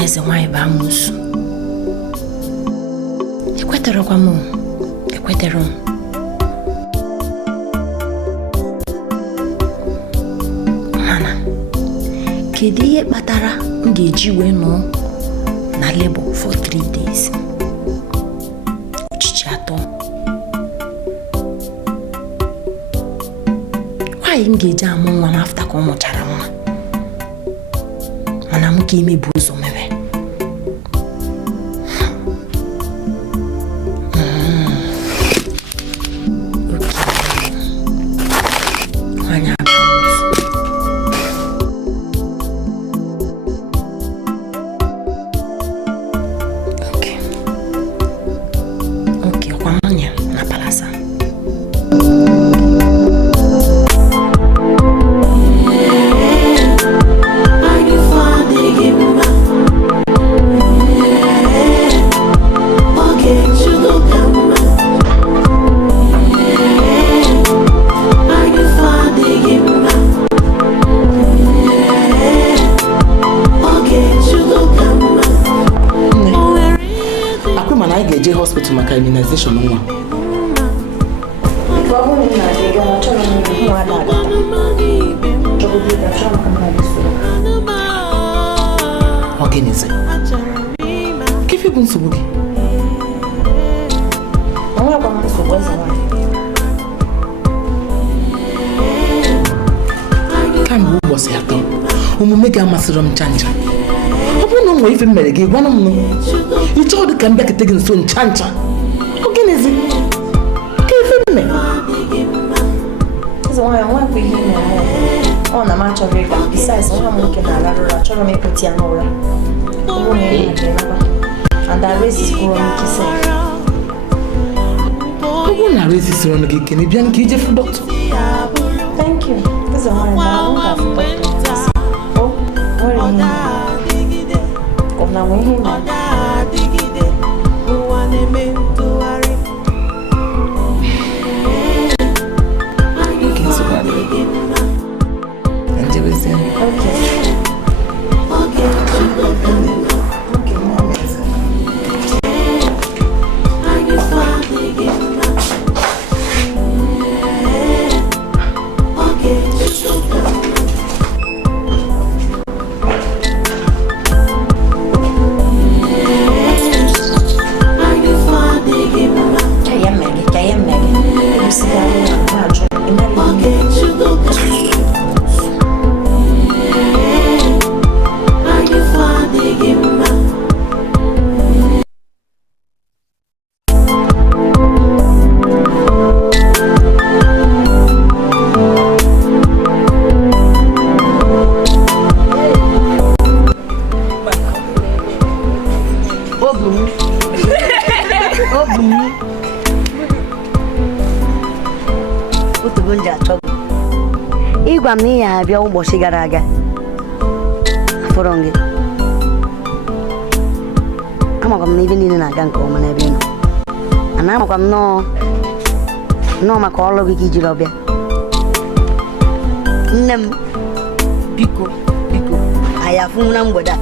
Neze nwanyị bụ amụsụ. Ekweterekwa m. Ekwetere m. Mana kedu ihe kpatara m ga-eji wee nọ na labor for 3 days? Chichi atọ. Why m ga-eji amụ nwa m after ka ọ mụchara nwa? Mana m ga-emebu ụzọ mere. Immunization nwa. Organize. Kefe bụ nsogbu gị? Onwe kwa nsogbu eze nwa. Kamgbe ụbọchị atọ, omume gị amasịrị m ncha. Ọ bụrụ na o nwere ife m mere gị, gwana m nụ. Ị chọọ dị ka m bịakete gị nso ncha. Organize. Kefe m mere? Eze nwa ya nwa bụ ihe na-eme. Ọ na m achọrọ ịga. Besides, nwa m nwoke na-arara ụra, achọrọ m ịpụta ya n'ụra. Ọ bụrụ na ya na-aga. And I raise his own kissing. Ọ bụrụ na raise his own gị kene bịa nke ije fụ doctor. Thank you. Eze nwa ya na fụ doctor. Oh, nwere ihe. Ọ na nwe ihe na. Igwa m na ihe abịa ụbọchị gara aga afọrọ gị. Amakwa m na ibe niile na-aga nke ọma n'ebe ị nọ. Ana amakwa m nọọ maka ọrụ gị ka ijiri ọbịa. Nne m biko anyị afụ na mgbede a.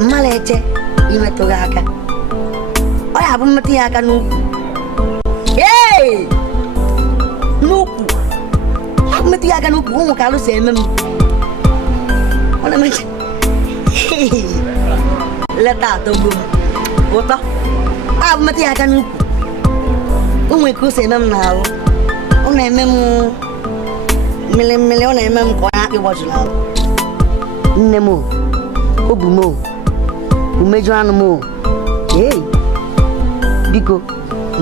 Mmadụ eche imetụ gị aka. Ọ ya bụ mmetụ ya aka n'ukwu. N'ukwu metụ ya aka n'ukwu ụmụ ka alụsị eme m. Ọ na-emeche leta atọgbu m ụtọ. Abụ metụ ya aka n'ukwu ụmụ ka o si eme m n'ahụ. Ọ na-eme m mmiri ọ na-eme m ka ọ na-akpị gbọjụrụ ahụ. Nne m obu m umeju anụ m biko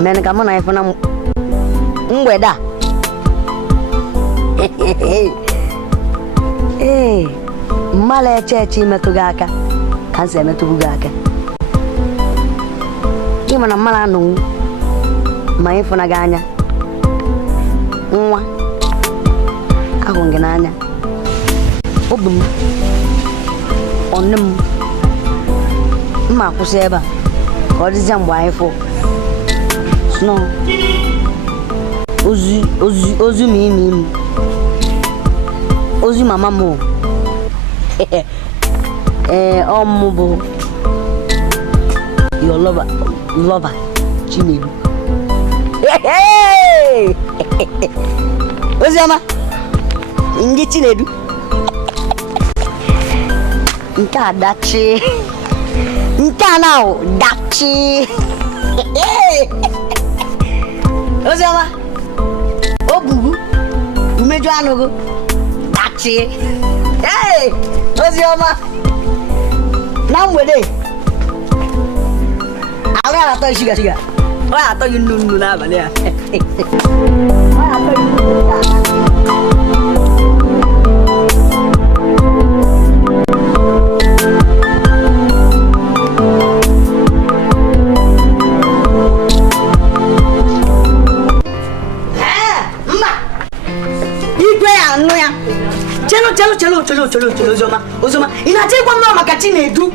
mere ka mụ na ife na mgbede a. Mmadụ eche imetụ gị aka ka nsị emetụrụ gị aka. Ịma na mmadụ anọnwụ ma ịfụna gị anya. Nwa ahụ gị n'anya. Obi m ọnụ m mma akwụsị ebe a ka ọ dịzịa mgbe anyị fụ snow ozu ma imi ozu mama mo. Omubu. Your lover, CHINYERE. Hey! Ozioma. Inge CHINYERE. Nka dachi. Nka now dachi. Ozioma. Obubu. Umeju anogo. Dachi. Hey! Ozioma. Na mwede. Ala atọ shiga. Wa atọ nunu na abali a. Wa atọ nunu. Chelo Ozoma inachekwa mama maka CHINYERE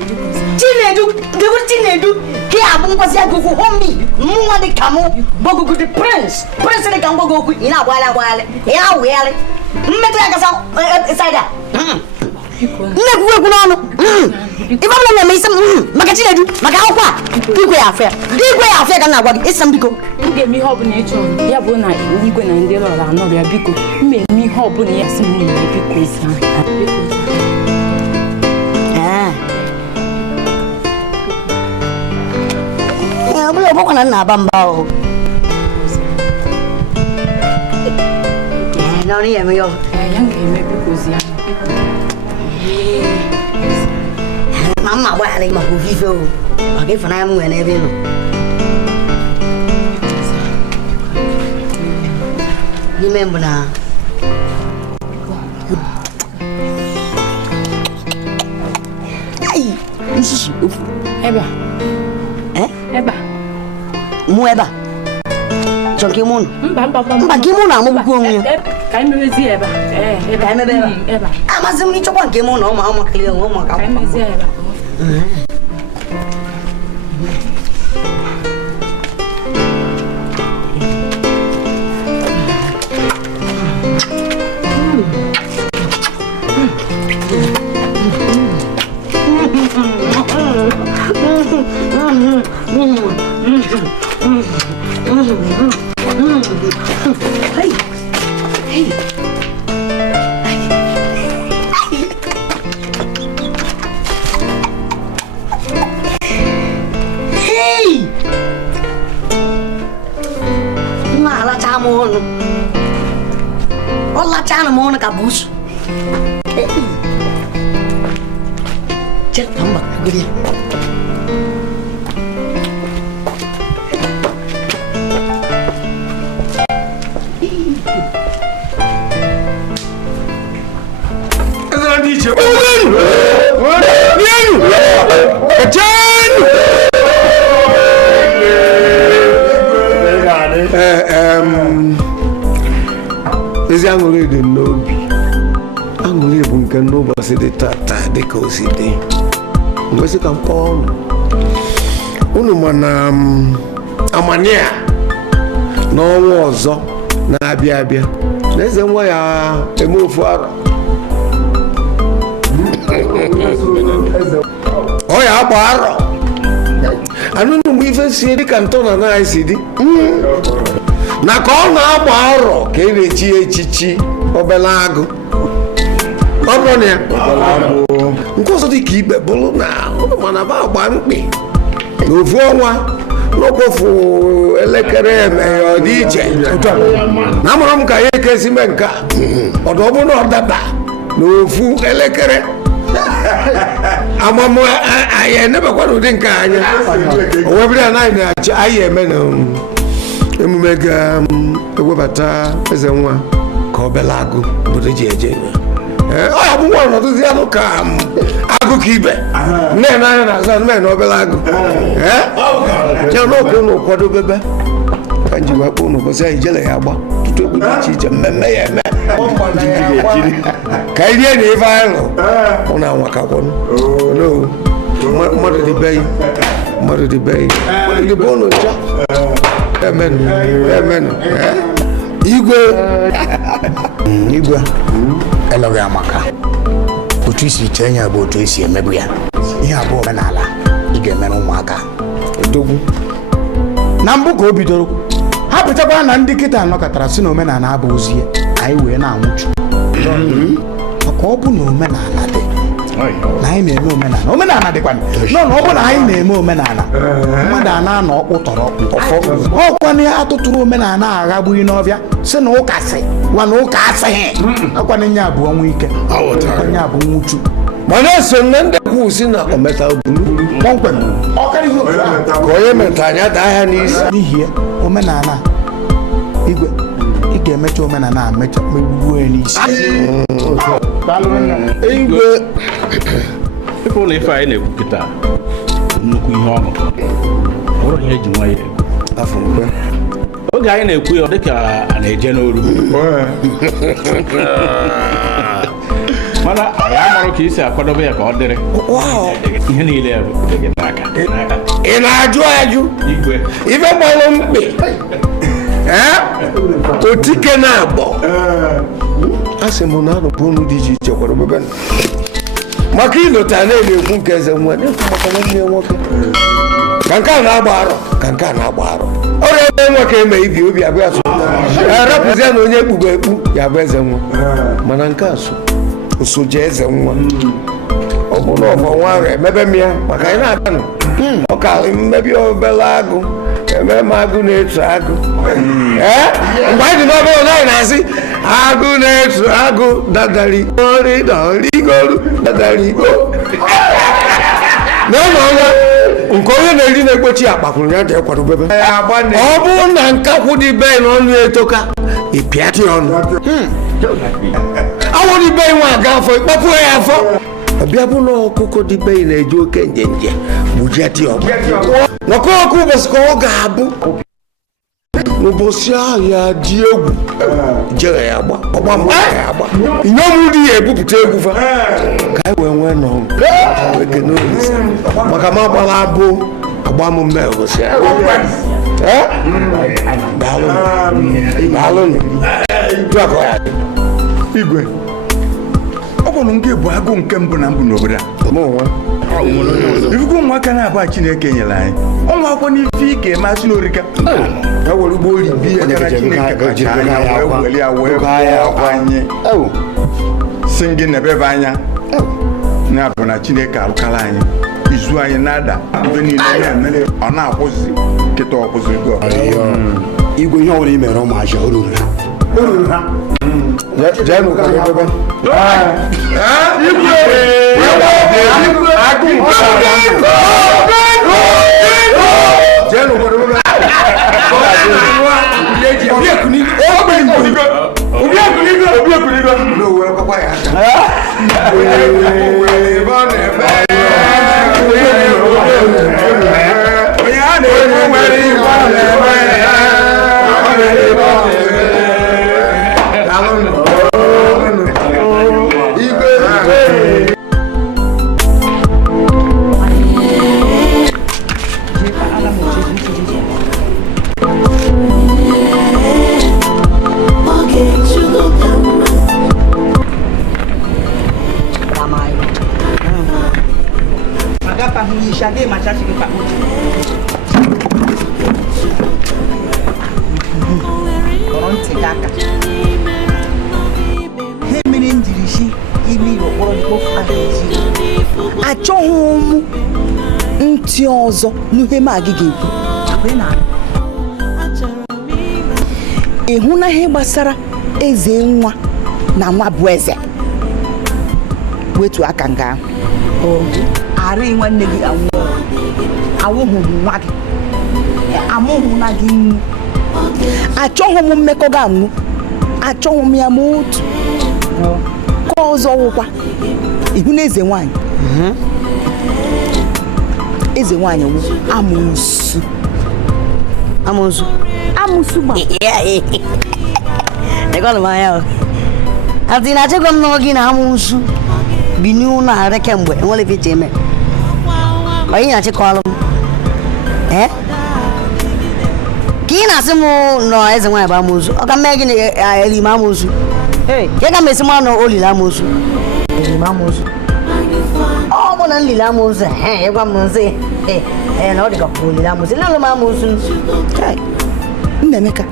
he abungozi agugu hombi munwa de kamo bogugu the prince de kango gogu ina bwale ya wele mmeto yakasa saida nne kuwe kunono ibabula nyama isam maka CHINYERE maka akwa igwe ya afia kana agwa isam biko nge mi hobu na echo ya bụ na igwe na ndị lọrọ anọ ya biko mme mi hobu na ya sim ni biko isa Bula boko na na bamba o. No ni eme yo. Yang eme biko zia. Mama bwa ale ma ko fife o. Ake fana mu ene be no. Ni membo na. Ai, isi ofu. Eba. Eba. Mu eba. Chonke mun. Mba gimu na mu buku onwe. Kai mezi eba. Eba. Kai mebe eba. Eba. Amazi mu chokwa nke mu na o ma kele o ma ka. Kai mezi eba. Mono kabus. Cek tambak gede. Ezi aṅụrị dị n'obi. Aṅụrị bụ nke n'ụbọchị dị tata dịka o si dị. Mgbe ka mkpọ unu ma na amania n'ọnwa ọzọ na-abịa abịa na eze nwa ya eme ofu arọ. Ọ ya agba arọ. Anụnụ mgbe ife sie dịka ntọ na naghị si dị. Na ka ọ na-agba arọ ka na-echi echichi obele agụ. Ọ bụrụ na ya nke ọzọ dị ka ikpe bụrụ na mana ba agba mkpi n'ofu ọnwa n'okpofu elekere emeghe ọ dị iche na amụrụ m ka ya ekesi mee nke ọdụ ọ bụrụ na ọ daba n'ofu elekere amamụ anyị enebekwa n'ụdị nke anya owebiri anaghị na-achị anyị eme na emume ga-ewebata eze nwa ka obele agụ obodo ji eje ọ ya bụ nwa ọnọdụzi anụ ka agụ ka ibe nne n'anya na azụ mme na obele agụ ya n'okwu ụnụ ụkwado bebe ka nji wakpo ụnụ ụbọchị anyị jele ya agba tutu egwu dị iche iche mmemme ya eme ka anyị rie na ife anyị lụ ụnụ anwakakwọnụ mmadụ dị be mmadụ dị be ndị bụ ụnụ ncha Amen. Igwe eloghị amaka otu isi chee ya bụ otu esi emebu ya ihe abụọ omenala ị ga-emere ụmụaka odogwu na mbụ ka o bidoro ha pụtakwa na ndị kịta anọkọtara si na omenala abụ ozi anyị wee na-anwụchu maka ọ bụ na omenala dị na anyị na-eme omenala dịkwa nọ na ọ bụ na anyị na-eme omenala mmadụ a na-anọ ọkpụ tọrọ ọkwanụ atụtụrụ omenala aghagbughi n'ọbịa si na ụka sị gwa na ụka asịghị ọkwanụ nye abụọ nwa ike onye abụ nwụchu mana eso na ndị kwu si na ometa buru kpọmkwem ka onye metara anya daa ya n'isi n'ihi omenala igwe ị ga-emecha omenala mecha megbuo ya n'isi igwe ịpụ na ife anyị na-ekwu kịta nnukwu ihe ọṅụ ọ bụrụ ihe eji nwa ya ekwu afọ mgbe oge anyị na-ekwu ya ọ dịka a na-eje n'oru mana anyị amarụ ka isi akwadobe ya ka ọ dịrị ihe niile ya bụ gị n'aka ị na-ajụ ajụ igwe ife gbalụ mkpi otike na-agbọ a sị m na anụbụ unu dị iche iche kwara bebe maka ilota na-ekwu nke eze nwa na-ekwu maka nwanne ya nwoke ka nke a na-agba arọ ka nke a na-agba arọ ọrịa ebe nwoke eme ibi obi abịa so rapụzia na onye ekpugbo ekpu ya bụ eze nwa mana nke a osoje eze nwa ọ bụ na ọfọ nwa ahụ emebe m ya maka anyị na-abịanụ ọka mmebi obele agụ eme m agụ na-etu agụ mgbe anyị dị n'obere anyị na-asị agụ na-etu agụ dadarigorigoru dadarigbo n'ụlọ ọnwa nke onye na-eri na-egbochi akpakwuru ya dị kwadobebe ọ bụrụ na nkakwụ dị be na ọnụ etoka ịpịatị ọnụ awụ dị be nwa aga afọ ịkpọpụ ya afọ ọbịa bụ na ọkụkọ dị be na-eji oke njenje gbujiatị ọgba maka ọkụ ụbọchị ka ọ ga-abụ n'ụbọchị ahụ ya dị egwu jere ya agba ọgba mgbe ya agba inyom dị ya ebupụta egwu fa ka anyị wee nwee nọ ekene olise maka ma gbara abụ agba m mme ụbọchị ya daalụnụ igwe ọ bụrụ nke bụ agụ nke mbụ na mbụ n'obodo a ifugo ụmụaka na-abụ Chineke nyere anyị ọnwa akwọ n'ife ị ga-eme asị n'orika ya were ugbo olibi ya gara Chineke kacha anya wee were ya wee bụọ anyị si gị nebebe anya ya bụ na Chineke alụkala anyị izu anyị na-ada ebe niile na-emere ọ na-akwụzi nkịta ọkwụzigo igwe ihe ọbụla i mere ụmụaja o ruru ha jẹ́nu kan ní bẹ́bẹ́. jẹ́nu kan ní bẹ́bẹ́. obi ekuni. obi ekuni. n'o wẹrẹ pápá yà. wẹrẹ bá nẹ bẹ́ẹ̀. oya ne wẹrẹ bá nẹ bẹ́ẹ̀. achọghị m ntị ọzọ n'ihe m agị ga-ekwu. ịhụ na ihe gbasara eze nwa na nwa bụ eze wetu aka nga arị nwanne gị awụghị nwa gị amụghị na gị nnu achọghị m mmekọ gị amụ achọghị m ya ma otu ka ọzọ wụkwa ihu na eze nwanyị eze nwanyị wụ amụsụ gba Recuerdo maya. Atina che con no gina amusu. Binu na reke mgbe enwere fit eme. Oyi na che call. Ki na simu no eze nwanyị ba amusu. O ka me gini eli ma amusu. Ke ka mesi mano olile amosu. Amosu. Oh, mo na lile amosu. E gwa mo nse. Na o de ka olile amosu. Le lo ma amosu. Kai. Ndemeka.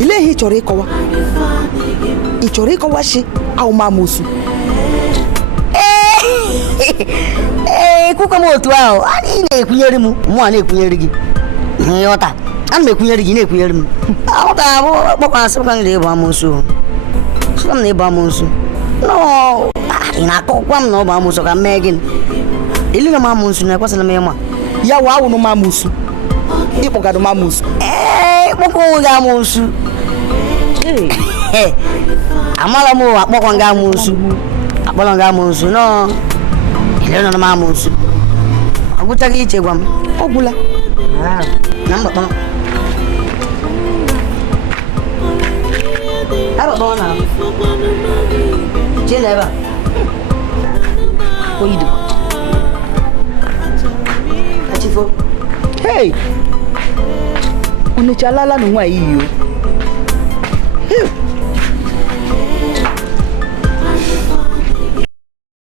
Ile hi chọrọ ịkọwa. Ị chọrọ ịkọwa shi au ma amosu. Kuka mo otu ahụ. Ani na-ekwunyere m. Mụ a na-ekwunyere gị. Yọta. Ana m ekwunyere gị na-ekwunyere m. Ahụta abụ kpọkwa asị ka ndị ịbụ amosu. Sị m na ịbụ amosu. No, ị na-akọkwa m na ọ bụ amosu ka mee gịnị? Ili na m amosu na ekwesịrị m ịma. Ya wa awụ m amosu. Ịkpọgado m amosu. Kpọkwa onwe gị amosu. Amala m akpọkwa gị amosu. Akpọrọ gị amosu. No, ili na m amosu. Ọ gwụchaghị iche gwa m. Ọ gwụla. Na mgbakpọ. Abakpọ na. Jee ebe a. Oyido. Achifo. Hey! Onitsha alala n'onwe ya iyo.